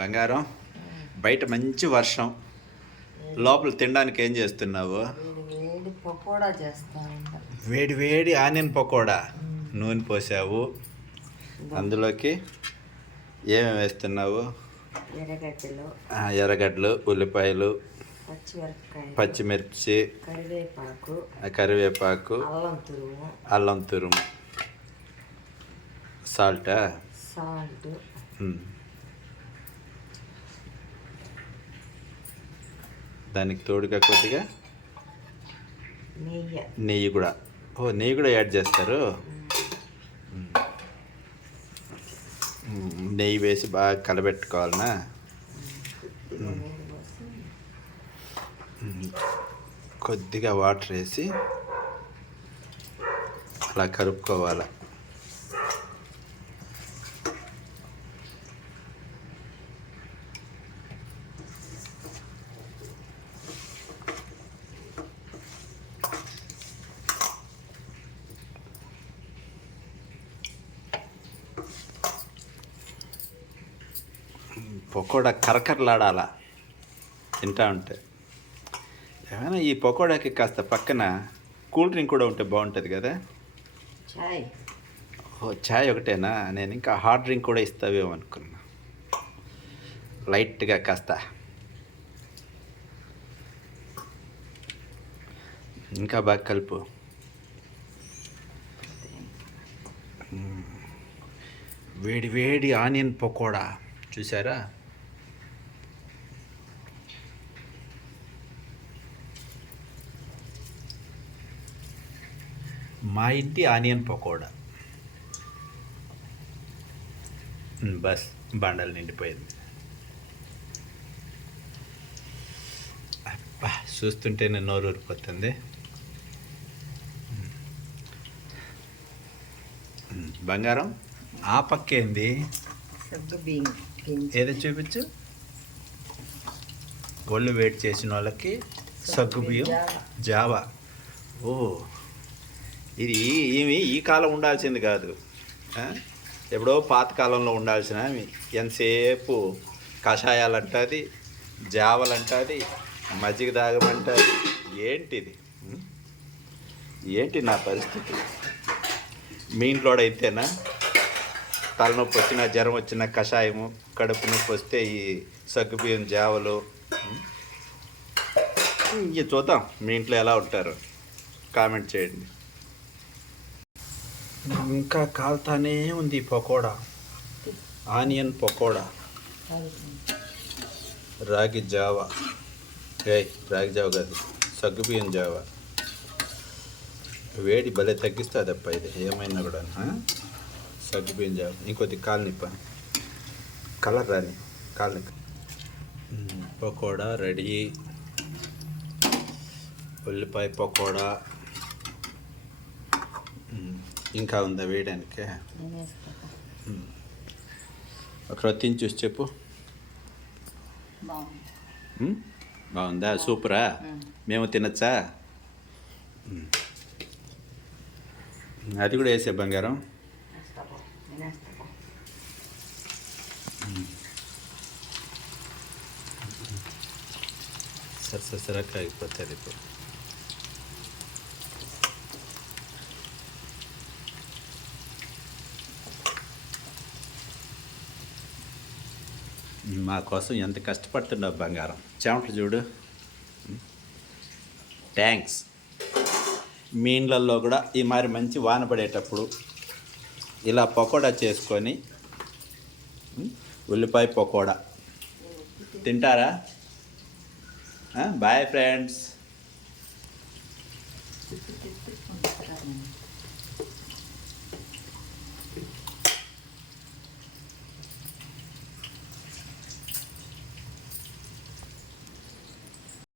బంగారం బయట మంచి వర్షం లోపల తినడానికి ఏం చేస్తున్నావు? వేడి పకోడా చేస్తా. వేడి వేడి ఆనియన్ పకోడా. నూనె పోసావు, అందులోకి ఏమేమి వేస్తున్నావు? ఎర్రగడ్డలు, ఉల్లిపాయలు, పచ్చిమిర్చి, కరివేపాకు, అల్లం తురుము, సాల్ట్. దానికి తోడుగా కొద్దిగా నెయ్యి కూడా. నెయ్యి కూడా యాడ్ చేస్తారు. నెయ్యి వేసి బాగా కలబెట్టుకోవాలనా? కొద్దిగా వాటర్ వేసి అలా కలుపుకోవాలి. పకోడా కరకరలాడాలా తింటా ఉంటే. ఏమైనా ఈ పకోడాకి కాస్త పక్కన కూల్ డ్రింక్ కూడా ఉంటే బాగుంటుంది కదా. చాయ్ ఒకటేనా? నేను ఇంకా హాట్ డ్రింక్ కూడా ఇస్తావేమో అనుకున్నా. లైట్గా కాస్త ఇంకా బాగా కలుపు. వేడి వేడి ఆనియన్ పకోడా చూసారా? మా ఇంటి ఆనియన్ పకోడా. బస్ బండలు నిండిపోయింది. అబ్బా, చూస్తుంటేనే నోరు ఊరిపోతుంది. బంగారం ఆ పక్కేంది? ఏదో చూపించు. ఒళ్ళు వేడి చేసిన వాళ్ళకి సగ్గు బియ్యం జావా. ఓ, ఇది ఈ కాలం ఉండాల్సింది కాదు, ఎప్పుడో పాతకాలంలో ఉండాల్సిన. ఎంతసేపు కషాయాలు అంటుంది, జావలు అంటుంది, మజ్జిగ తాగమంటుంది. ఏంటిది? ఏంటి నా పరిస్థితి? మీ ఇంట్లో అయితేనా తలనొప్పి వచ్చినా, జ్వరం వచ్చినా కషాయము, కడుపు నొప్పి వస్తే ఈ సగ్గుబియ్యం జావలు. ఇక చూద్దాం మీ ఇంట్లో ఎలా ఉంటారు, కామెంట్ చేయండి. ఇంకా కాలుతానే ఉంది పకోడా, ఆనియన్ పకోడా. రాగి జావా. రాగి జావ కాదు, సగ్గుబియ్యం జావా. వేడి భలే తగ్గిస్తుంది అప్ప ఇది ఏమైనా కూడా. సగ్గుబియ్యం జావ. ఇంకొద్ది కాలు నిప్ప, కలర్ రాని కాలు. పకోడా రెడీ. ఉల్లిపాయ పకోడా ఇంకా ఉందా వేయడానికి? ఒకరోజు తిని చూసి చెప్పు. బాగుందా? సూపరా? మేము తినచ్చా? అది కూడా వేసే బంగారం. సరసరక్క అయిపోతుంది ఇప్పుడు. మా కోసం ఎంత కష్టపడుతున్నావు బంగారం. చెమటలు చూడు. థ్యాంక్స్. మీ ఇళ్ళల్లో కూడా ఈ మరి మంచి వాన పడేటప్పుడు ఇలా పకోడా చేసుకొని, ఉల్లిపాయ పకోడా తింటారా? Boy friends.